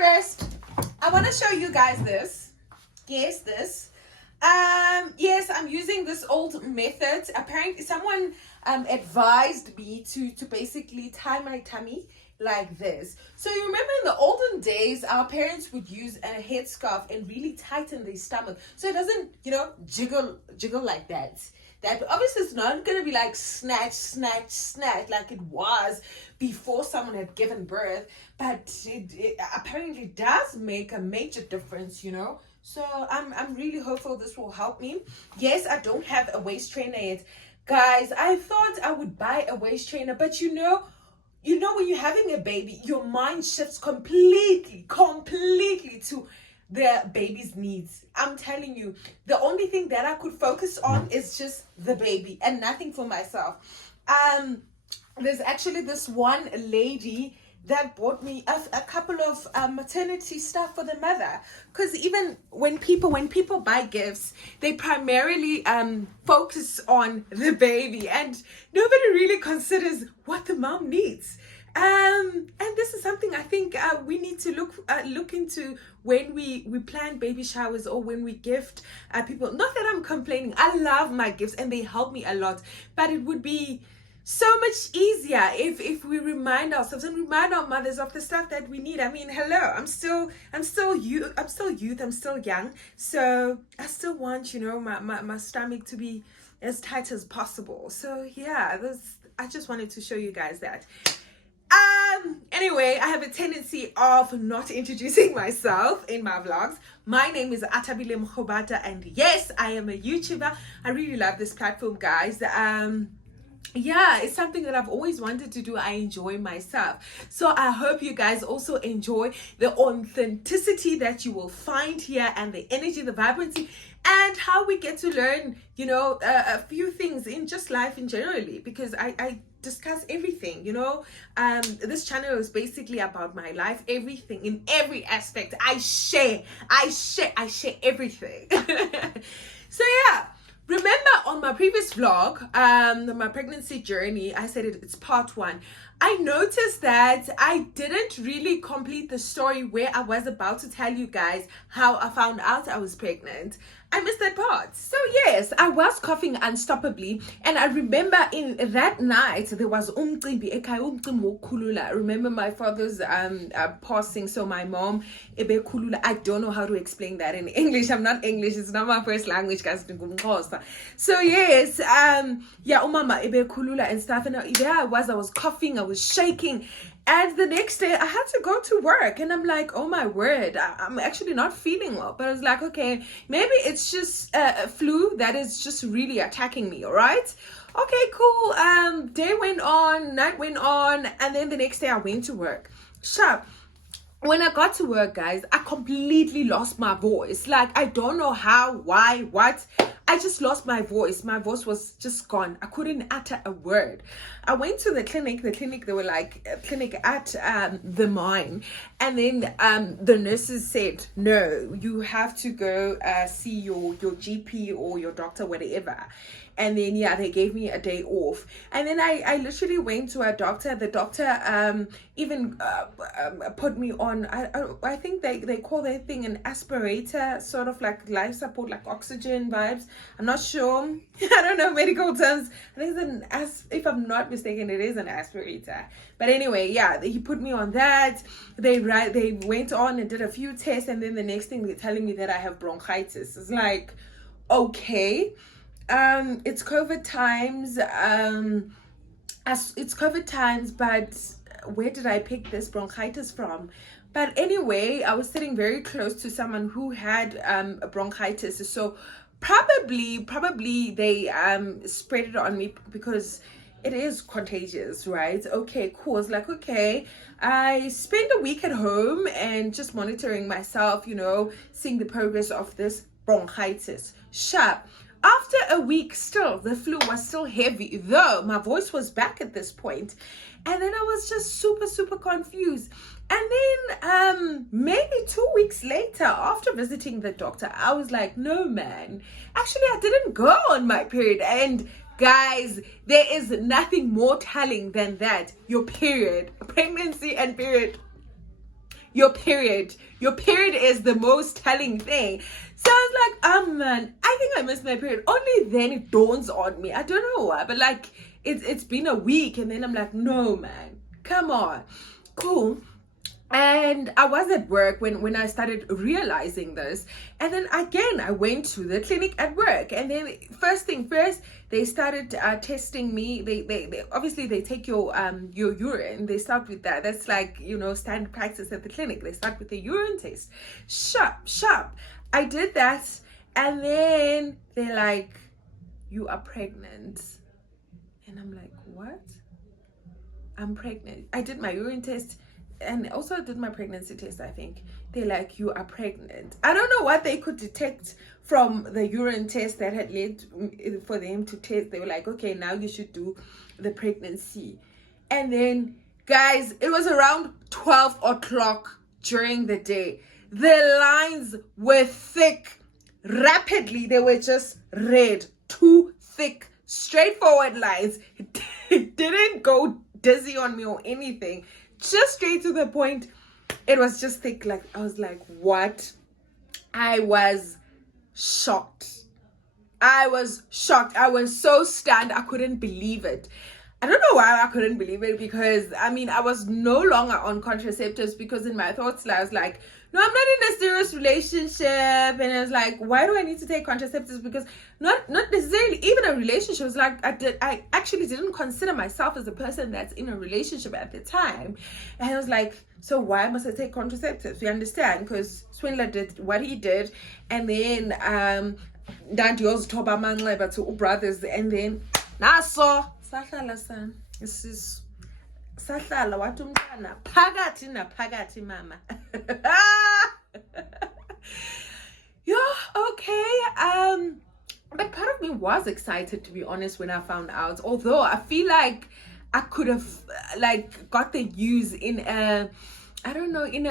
first, I want to show you guys this. Yes, this. Yes, I'm using this old method. Apparently, someone advised me to basically tie my tummy like this. So you remember in the olden days, our parents would use a headscarf and really tighten their stomach so it doesn't, jiggle like that. That obviously it's not going to be like snatch like it was before someone had given birth, but it apparently does make a major difference, So I'm really hopeful this will help me. Yes, I don't have a waist trainer yet. Guys, I thought I would buy a waist trainer, but when you're having a baby, your mind shifts completely to the baby's needs. I'm telling you, the only thing that I could focus on is just the baby and nothing for myself. There's actually this one lady that bought me a couple of maternity stuff for the mother, because even when people buy gifts, they primarily focus on the baby and nobody really considers what the mom needs. And this is something I think we need to look into when we plan baby showers or when we gift people. Not that I'm complaining, I love my gifts and they help me a lot, but it would be so much easier if we remind ourselves and remind our mothers of the stuff that we need. I mean, hello, I'm still youth, I'm still young, so I still want my stomach to be as tight as possible. So yeah, I just wanted to show you guys that. Anyway, I have a tendency of not introducing myself in my vlogs. My name is Atabile Mkhobata, and yes, I am a YouTuber. I really love this platform, guys. Yeah, it's something that I've always wanted to do. I enjoy myself, so I hope you guys also enjoy the authenticity that you will find here, and the energy, the vibrancy, and how we get to learn a few things in just life in generally, because I discuss everything. This channel is basically about my life, everything, in every aspect. I share everything. So yeah, remember on my previous vlog, my pregnancy journey, I said it's part 1. I noticed that I didn't really complete the story where I was about to tell you guys how I found out I was pregnant. I missed that part. So yes, I was coughing unstoppably, and I remember in that night there was umcimbi wokulula. I remember my father's passing, so my mom ebe kulula. I don't know how to explain that in English. I'm not English, it's not my first language, guys. So yes, umama ebe kulula and stuff, and there I was coughing, I was shaking. And the next day I had to go to work, and I'm like, oh my word, I'm actually not feeling well. But I was like, okay, maybe it's just a flu that is just really attacking me. All right, okay, cool. Day went on, night went on, and then the next day I went to work. Sharp. When I got to work, guys, I completely lost my voice. Like, I don't know how, why, what. I just lost my voice. My voice was just gone. I couldn't utter a word. I went to the clinic. They were like, a clinic at the mine. And then the nurses said, no, you have to go see your GP or your doctor, whatever. And then, yeah, they gave me a day off. And then I literally went to a doctor. The doctor even put me on, I think they call that thing an aspirator, sort of like life support, like oxygen vibes. I'm not sure. I don't know medical terms. I think if I'm not mistaken, it is an aspirator. But anyway, yeah, he put me on that. They went on and did a few tests. And then the next thing, they're telling me that I have bronchitis. It's like, okay. It's COVID times. It's COVID times, but where did I pick this bronchitis from? But anyway, I was sitting very close to someone who had a bronchitis, so probably they spread it on me because it is contagious, right? Okay, cool. It's like, okay, I spent a week at home and just monitoring myself, seeing the progress of this bronchitis. Sharp. After a week, still, the flu was still heavy, though my voice was back at this point. And then I was just super confused. And then maybe 2 weeks later, after visiting the doctor, I was like, no, man, actually, I didn't go on my period. And guys, there is nothing more telling than that. Your period, pregnancy and period, your period. Your period is the most telling thing. So I was like, oh man, I think I missed my period. Only then it dawns on me. I don't know why, but like it's been a week, and then I'm like, no man, come on. Cool. And I was at work when I started realizing this. And then again, I went to the clinic at work. And then first thing first, they started testing me. They obviously they take your urine. They start with that. That's like, you know, standard practice at the clinic. They start with the urine test. Sharp. I did that. And then they're like, you are pregnant. And I'm like, what? I'm pregnant. I did my urine test. And also I did my pregnancy test, I think. They're like, you are pregnant. I don't know what they could detect from the urine test that had led for them to test. They were like, okay, now you should do the pregnancy. And then, guys, it was around 12 o'clock during the day. The lines were thick. Rapidly, they were just red. 2 thick, straightforward lines. It didn't go dizzy on me or anything. Just straight to the point. It was just thick. Like, I was like, what? I was shocked. I was so stunned. I couldn't believe it. I don't know why I couldn't believe it, because I mean, I was no longer on contraceptives, because in my thoughts I was like, no, I'm not in a serious relationship. And I was like, why do I need to take contraceptives? Because not necessarily even a relationship. It was like I actually didn't consider myself as a person that's in a relationship at the time. And I was like, so why must I take contraceptives? You understand? Because Swindler did what he did, and then Dad yours toba manxeba to brothers, and then naso sahlala san isis sahlala wathi umntana phakathi naphakathi mama. Yeah, okay. But part of me was excited, to be honest, when I found out. Although I feel like I could have like got the news in a, I don't know, in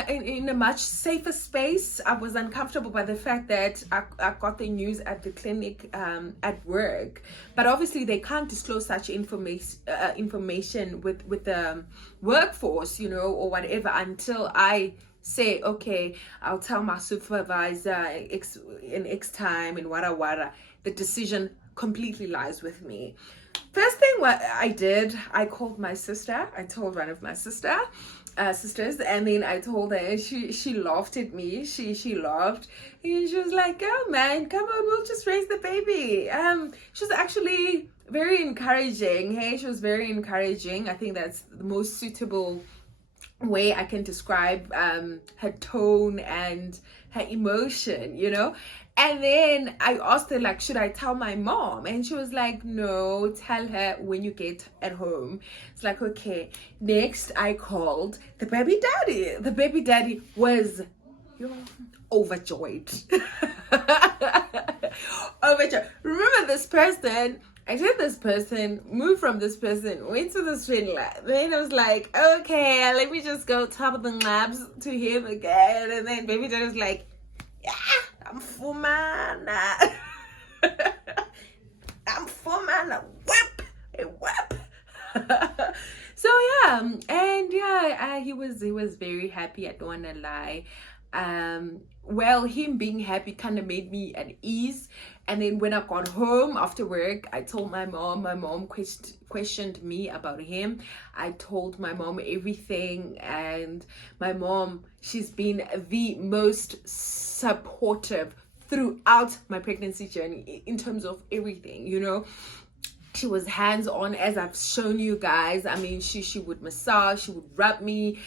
a much safer space. I was uncomfortable by the fact that I got the news at the clinic at work, but obviously they can't disclose such information with the workforce, you know, or whatever, until I say, okay, I'll tell my supervisor in X time and wada. The decision completely lies with me. First thing what I did, I called my sister. I told one of my sisters, and then I told her, and she laughed at me. She laughed, and she was like, oh man, come on, we'll just raise the baby. She was actually very encouraging. Hey, she was very encouraging. I think that's the most suitable way I can describe her tone and her emotion, you know. And then I asked her, like, should I tell my mom? And she was like, no, tell her when you get at home. It's like, okay. Next, I called the baby daddy. The baby daddy was overjoyed. Overjoyed. Remember this person? I did this person, moved from this person, went to the swindler. Then I was like, okay, let me just go top of the labs to him again. And then baby daddy was like, yeah, I'm full man. I'm full man. A whip. So yeah, and yeah, he was very happy. I don't wanna lie. Well, him being happy kind of made me at ease. And then when I got home after work, I told my mom. My mom questioned me about him. I told my mom everything, and my mom, she's been the most supportive throughout my pregnancy journey in terms of everything, you know. She was hands-on, as I've shown you guys. I mean, she would massage, she would rub me,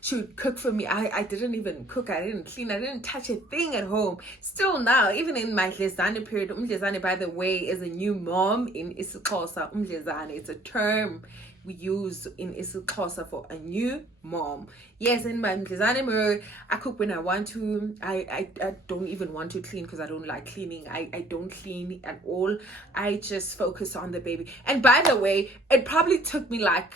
she would cook for me. I didn't even cook, I didn't clean, I didn't touch a thing at home. Still now, even in my Umdlezane period, Umdlezane, by the way, is a new mom in isiXhosa. Umdlezane, it's a term we use in isiXhosa for a new mom. Yes, in my Umdlezane mode, I cook when I want to. I don't even want to clean because I don't like cleaning. I don't clean at all. I just focus on the baby. And by the way, it probably took me like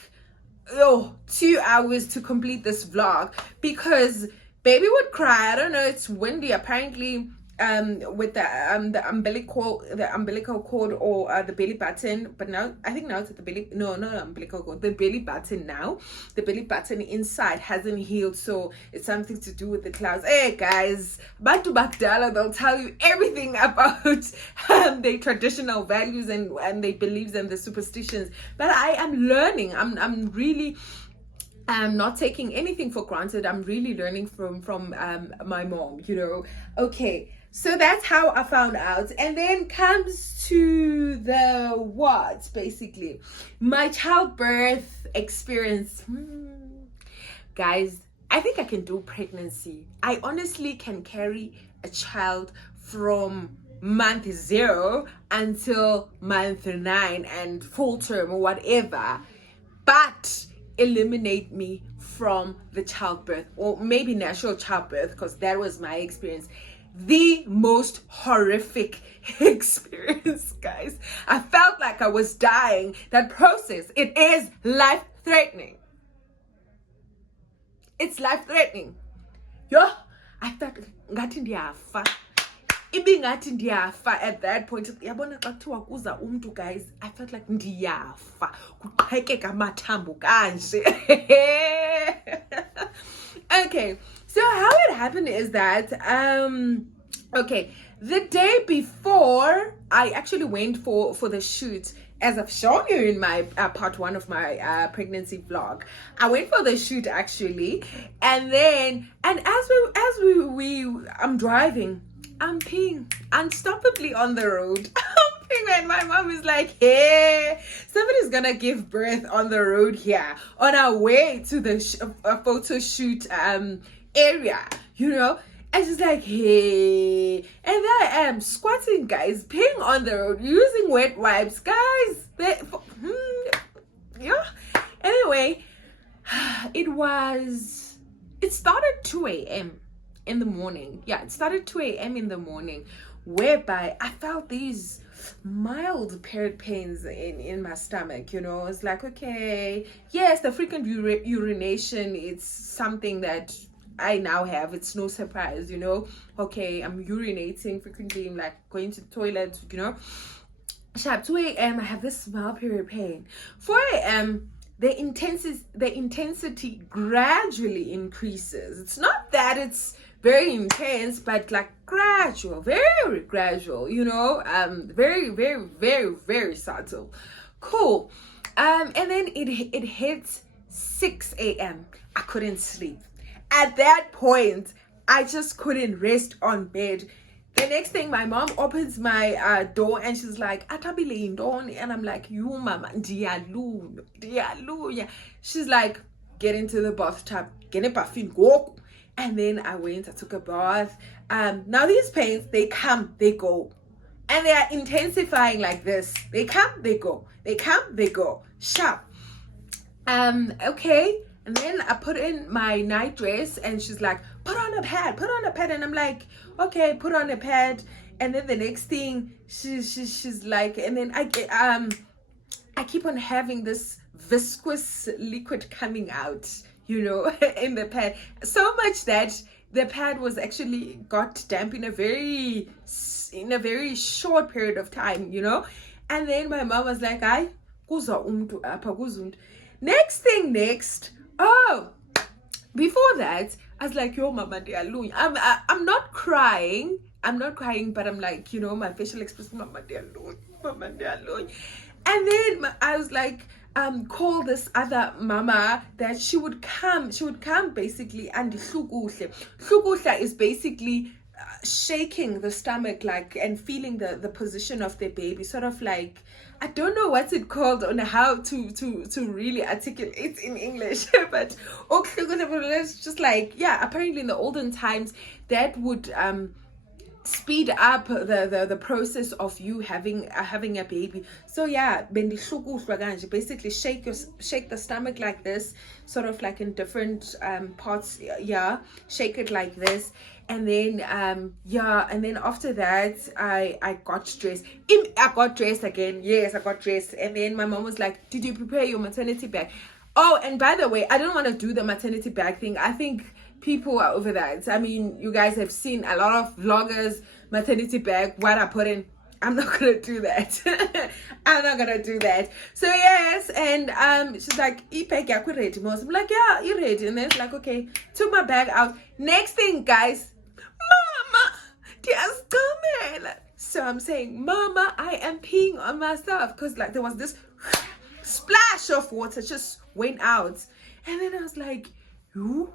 2 hours to complete this vlog, because baby would cry. I don't know, it's windy. Apparently with the umbilical cord, or the belly button. But now I think now it's at the belly, no, not the umbilical cord, the belly button. Now the belly button inside hasn't healed, so it's something to do with the clouds. Hey guys, Bantu Bakdala, they'll tell you everything about their traditional values and their beliefs and the superstitions. But I am learning. I'm really not taking anything for granted. I'm really learning from my mom, Okay, so that's how I found out. And then comes to the what, basically, my childbirth experience. Guys, I think I can do pregnancy. I honestly can carry a child from month 0 until month 9 and full term or whatever, but eliminate me from the childbirth, or maybe natural childbirth, because that was my experience. The most horrific experience, guys. I felt like I was dying. That process, it is life-threatening. It's life-threatening. Yo, I thought ngathi ndiyafa. Ibingathi ndiyafa at that point. Yabona xa kuthiwa kuza umntu, guys, I felt like ndiyafa. Kuqhekeka amathambo kanje. Okay, so how it happened is that okay, the day before I actually went for the shoot, as I've shown you in my part 1 of my pregnancy vlog. I went for the shoot actually, and as I'm driving, I'm peeing unstoppably on the road. I'm peeing, and my mom is like, hey, somebody's gonna give birth on the road here on our way to the photo shoot area, And she's like, hey, and there I am squatting, guys, peeing on the road, using wet wipes, guys. Yeah. Anyway, it started 2 a.m. in the morning. Yeah, it started 2 a.m. in the morning, whereby I felt these mild period pains in my stomach. It's like, okay, yes, the frequent urination, it's something that I now have. It's no surprise, Okay, I'm urinating frequently. I'm like going to the toilet, Sharp 2 a.m. I have this small period pain. 4 a.m. the intensity gradually increases. It's not that it's very intense, but like gradual, very gradual, very, very, very, very subtle. Cool. And then it hits 6 a.m. I couldn't sleep. At that point, I just couldn't rest on bed. The next thing, my mom opens my door and she's like, Atabile indoni, and I'm like, you mama, dialu. She's like, get into the bathtub, get a bathing, go. And then I went, I took a bath. Now these pains, they come, they go. And they are intensifying like this. They come, they go. They come, they go. Sharp. Okay. And then I put in my night dress and she's like, put on a pad. And I'm like, okay, put on a pad. And then the next thing she's like, and then I keep on having this viscous liquid coming out, in the pad. So much that the pad was actually got damp in a very short period of time, And then my mom was like, "Ay, kuza umntu apha kuzuntu." Next. Oh, before that, I was like, "Yo, mama, dialunya." I'm not crying, but I'm like, my facial expression, mama, dialunya. And then I was like, call this other mama that she would come basically, and hlukuhla is basically shaking the stomach, like, and feeling the position of the baby, sort of like, I don't know what's it called on how to really articulate it in English, but it's just like, yeah, apparently in the olden times that would speed up the process of you having a baby. So yeah, basically shake the stomach like this, sort of like in different parts. Yeah, shake it like this. And then and then after that I got dressed. I got dressed again. Yes, I got dressed. And then my mom was like, did you prepare your maternity bag? Oh, and by the way, I didn't want to do the maternity bag thing. I think people are over that. I mean, you guys have seen a lot of vloggers, maternity bag, what I put in. I'm not gonna do that. I'm not gonna do that. So yes, and she's like, I'm like, yeah, you're ready. And then it's like, okay, took my bag out. Next thing, guys, Mama, just come in. So I'm saying, Mama, I am peeing on myself, because like there was this splash of water just went out. And then I was like, you?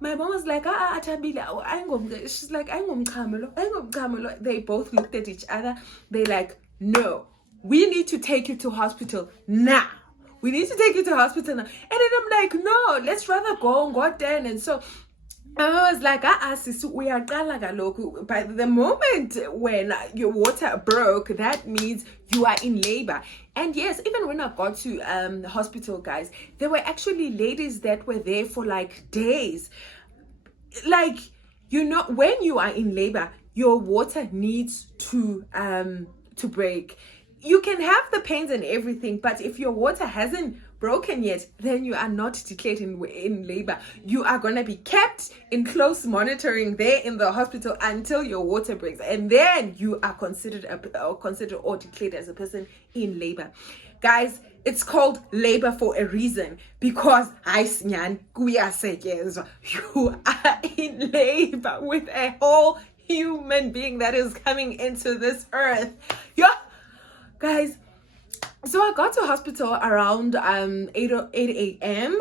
My mom was like, she's like, they both looked at each other. They like, no, we need to take you to hospital now. We need to take you to hospital now. And then I'm like, no, let's rather go on God then. And so I was like, we are by the moment when your water broke, that means you are in labor. And yes, even when I got to the hospital, guys, there were actually ladies that were there for like days. Like, you know, when you are in labor, your water needs to break. You can have the pains and everything, but if your water hasn't broken yet, then you are not declared in labor. You are going to be kept in close monitoring there in the hospital until your water breaks, and then you are considered or declared as a person in labor. Guys, it's called labor for a reason, because you are in labor with a whole human being that is coming into this earth. Yeah, guys. So I got to hospital around 8 a.m.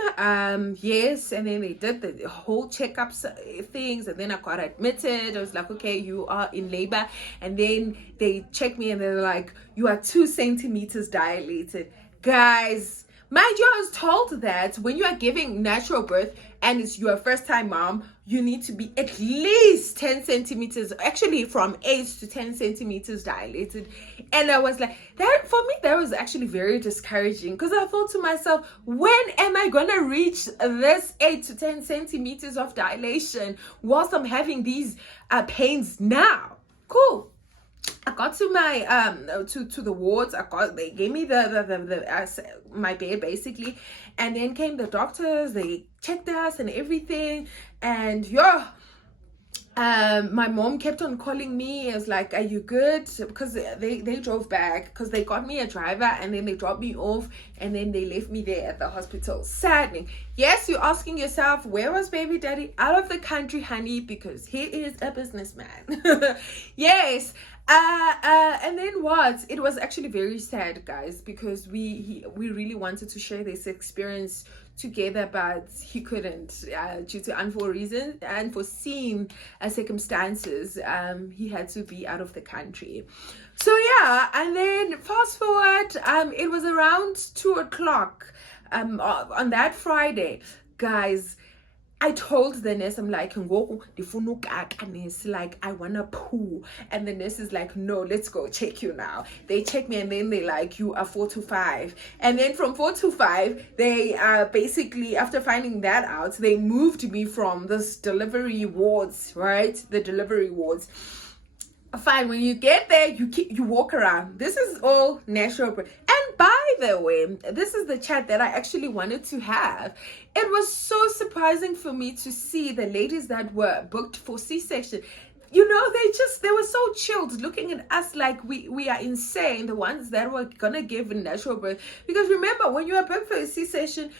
Yes, and then they did the whole checkups things, and then I got admitted. I was like, okay, you are in labor. And then they checked me and they're like, you are 2 centimeters dilated. Guys, mind you, I was told that when you are giving natural birth and it's your first time mom, you need to be at least 10 centimeters, actually from 8 to 10 centimeters dilated. And I was like, that for me, that was actually very discouraging, because I thought to myself, when am I gonna reach this 8 to 10 centimeters of dilation whilst I'm having these pains now? Cool. I got to my to the wards. They gave me my bed basically, and then came the doctors. They checked us and everything, and my mom kept on calling me. I was like, are you good? Because they drove back, because they got me a driver, and then they dropped me off, and then they left me there at the hospital. Saddening. Yes, you're asking yourself, where was baby daddy? Out of the country, honey, because he is a businessman. Yes. And then what? It was actually very sad, guys, because we really wanted to share this experience together, but he couldn't due to unforeseen circumstances. He had to be out of the country. So yeah, and then fast forward, it was around 2 o'clock on that Friday, guys. I told the nurse, I'm like, like, I wanna poo. And the nurse is like, no, let's go check you now. They check me, and then they like, you are 4 to 5. And then from 4 to 5, they basically, after finding that out, they moved me from this delivery wards, right? The delivery wards. Fine, when you get there, you walk around. This is all natural. And by the way, this is the chat that I actually wanted to have. It was so surprising for me to see the ladies that were booked for C-section. You know, they were so chilled, looking at us like we are insane, the ones that were gonna give a natural birth. Because remember, when you are booked for a C-section,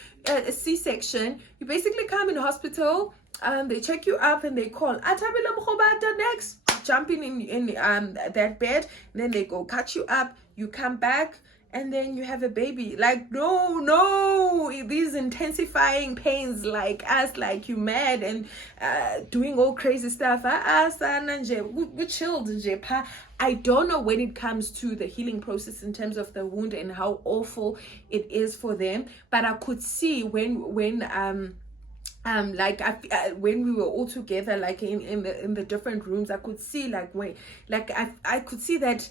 you basically come in hospital, they check you up, and they call next, jumping in that bed, and then they go cut you up, you come back, and then you have a baby. Like, no, these intensifying pains, like us, like you mad and doing all crazy stuff. We chilled. I don't know when it comes to the healing process in terms of the wound and how awful it is for them, but I could see when we were all together, like in the different rooms, I could see I could see that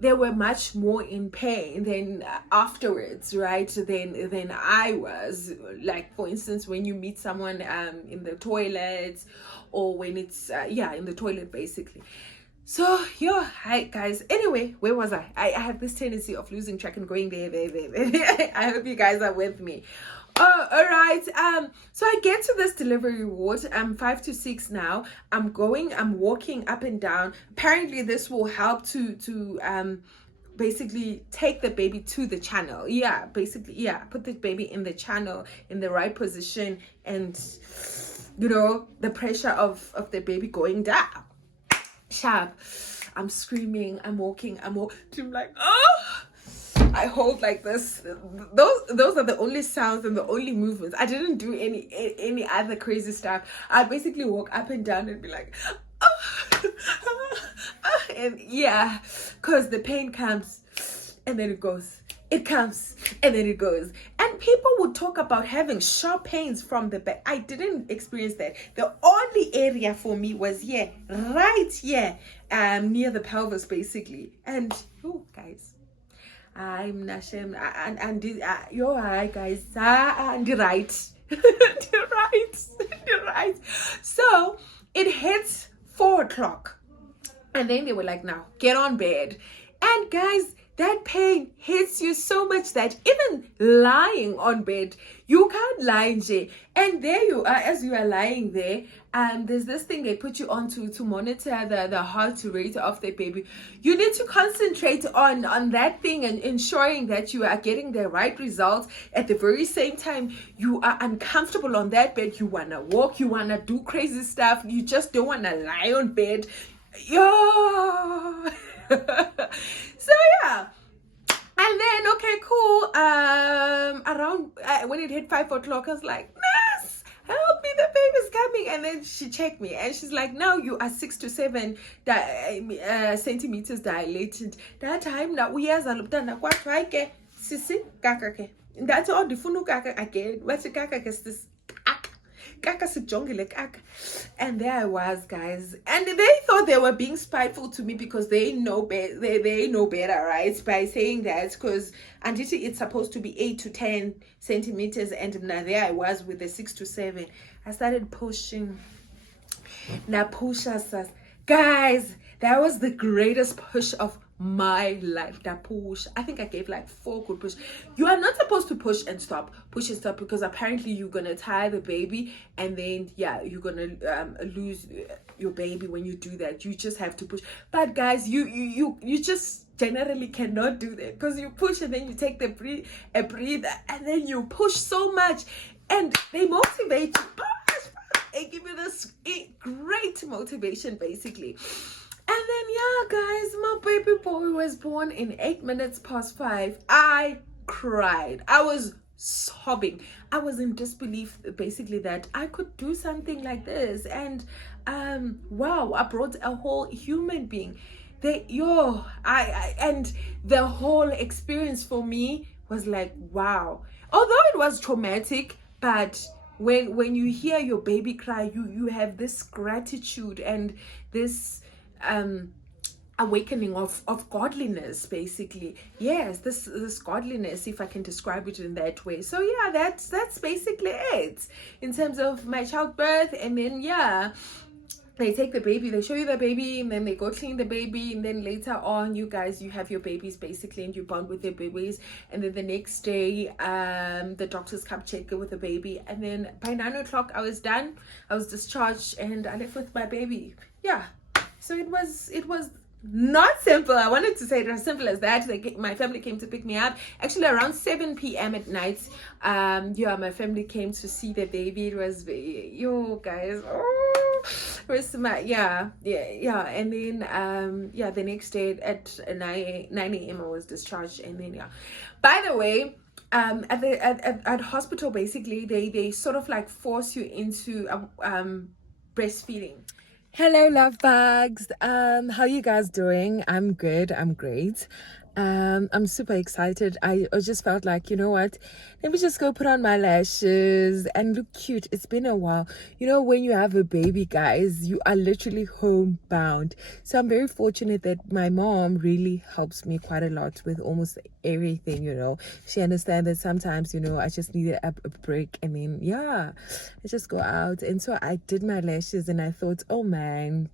they were much more in pain than afterwards, right? Than I was. Like, for instance, when you meet someone in the toilet, or when it's in the toilet basically. So hi guys. Anyway, where was I have this tendency of losing track and going there. I hope you guys are with me. Oh, all right. So I get to this delivery ward. I'm 5 to 6 now. I'm walking up and down. Apparently, this will help to basically take the baby to the channel. Yeah, basically, yeah, put the baby in the channel in the right position, and the pressure of the baby going down. Sharp. I'm screaming. I'm walking. I'm like, oh. I hold like this. Those are the only sounds and the only movements. I didn't do any other crazy stuff. I basically walk up and down and be like, oh, and yeah, because the pain comes and then it goes. It comes and then it goes. And people would talk about having sharp pains from the back. I didn't experience that. The only area for me was here, right here, near the pelvis, basically. And guys. I'm Nashem and you're right, guys. And right. You're right. So it hits 4 o'clock. And then they were like, now get on bed. And guys, that pain hits you so much that even lying on bed, you can't lie in jail. And there you are, as you are lying there. There's this thing they put you on to monitor the heart rate of the baby. You need to concentrate on that thing and ensuring that you are getting the right results. At the very same time, you are uncomfortable on that bed. You want to walk, you want to do crazy stuff. You just don't want to lie on bed. Yo. So yeah. And then, okay, cool. Around when it hit 5 o'clock, I was like, Nurse, help me, the baby's coming. And then she checked me and she's like, now you are 6 to 7 centimeters dilated. That time now we as a luptana kwa try sisi kakake. That's all the funu kaka again. What's the kaka this? And there I was, guys, and they thought they were being spiteful to me because they know they know better, right, by saying that, because Anditi, it's supposed to be 8 to 10 centimeters, and now there I was with the 6 to 7. I started pushing. Now push us, guys. That was the greatest push of my life. That push, I think I gave like 4 good push. You are not supposed to push and stop, because apparently you're gonna tire the baby, and then you're gonna lose your baby when you do that. You just have to push. But guys, you just generally cannot do that, because you push and then you take a breathe, and then you push so much, and they motivate you. They give you this great motivation, basically. And then, guys, my baby boy was born in 8 minutes past 5. I cried. I was sobbing. I was in disbelief, basically, that I could do something like this. And wow, I brought a whole human being. And the whole experience for me was like, wow. Although it was traumatic, but when you hear your baby cry, you have this gratitude and this awakening of godliness, basically. Yes, this godliness, if I can describe it in that way. So yeah, that's basically it in terms of my childbirth. And then they take the baby, they show you the baby, and then they go clean the baby, and then later on, you have your babies, basically, and you bond with their babies. And then the next day, the doctors come check with the baby, and then by 9 o'clock I was done. I was discharged, and I left with my baby. So it was not simple. I wanted to say it as simple as that. My family came to pick me up actually around 7 p.m. at night. My family came to see the baby. It was guys, where's my and then the next day at 9 a.m. I was discharged. And then by the way, at hospital, basically they sort of like force you into breastfeeding. Hello, Lovebugs. How you guys doing? I'm good. I'm great. I'm super excited. I just felt like, you know what? Let me just go put on my lashes and look cute. It's been a while. When you have a baby, guys, you are literally homebound. So I'm very fortunate that my mom really helps me quite a lot with almost everything, She understands that sometimes, I just need a break, and then, I just go out. And so I did my lashes, and I thought, oh, man.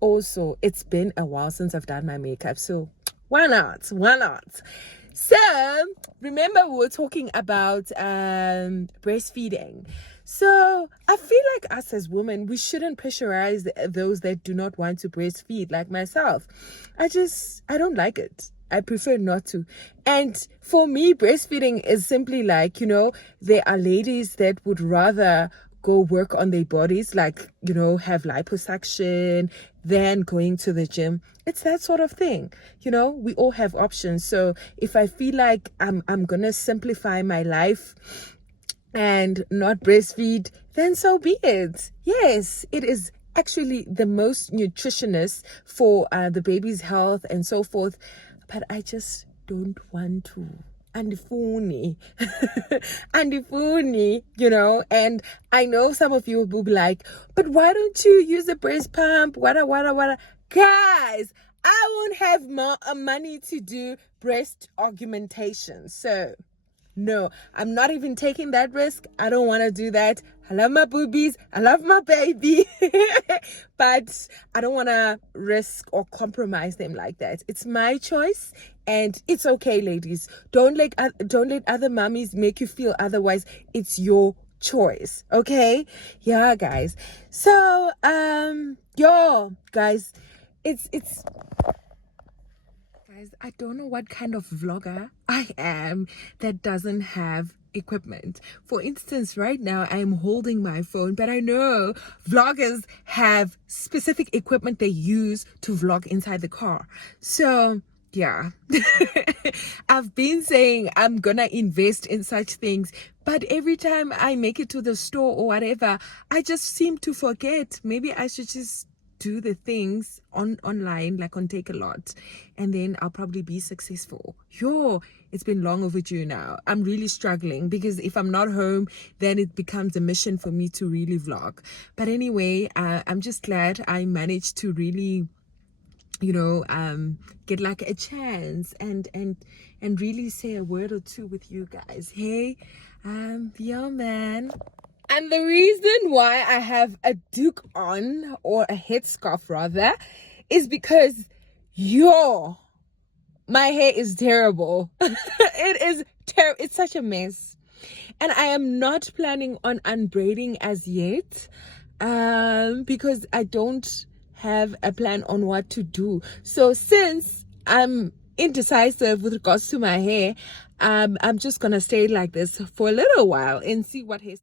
Also, it's been a while since I've done my makeup, so why not? So, remember we were talking about breastfeeding. So, I feel like us as women, we shouldn't pressurize those that do not want to breastfeed, like myself. I don't like it. I prefer not to. And for me, breastfeeding is simply like, there are ladies that would rather go work on their bodies, like, have liposuction, than going to the gym. It's that sort of thing. We all have options. So if I feel like I'm gonna simplify my life and not breastfeed, then so be it. Yes, it is actually the most nutritious for the baby's health and so forth, but I just don't want to. Andifuni, and I know some of you will be like, but why don't you use a breast pump? Wada. Guys, I won't have more money to do breast augmentation. So no, I'm not even taking that risk. I don't want to do that. I love my boobies. I love my baby. But I don't want to risk or compromise them like that. It's my choice. And it's okay, ladies. Don't let other mommies make you feel otherwise. It's your choice. Okay? Yeah, guys. So, guys, it's guys, I don't know what kind of vlogger I am that doesn't have equipment. For instance, right now I am holding my phone, but I know vloggers have specific equipment they use to vlog inside the car. So yeah, I've been saying I'm gonna invest in such things, but every time I make it to the store or whatever, I just seem to forget. Maybe I should just do the things online, like on Takealot, and then I'll probably be successful. It's been long overdue now. I'm really struggling because if I'm not home, then it becomes a mission for me to really vlog. But anyway, I'm just glad I managed to really get like a chance and really say a word or two with you guys. Hey, man. And the reason why I have a duke on, or a headscarf rather, is because my hair is terrible. It is terrible. It's such a mess. And I am not planning on unbraiding as yet, because I don't have a plan on what to do. So since I'm indecisive with regards to my hair, I'm just gonna stay like this for a little while and see what hair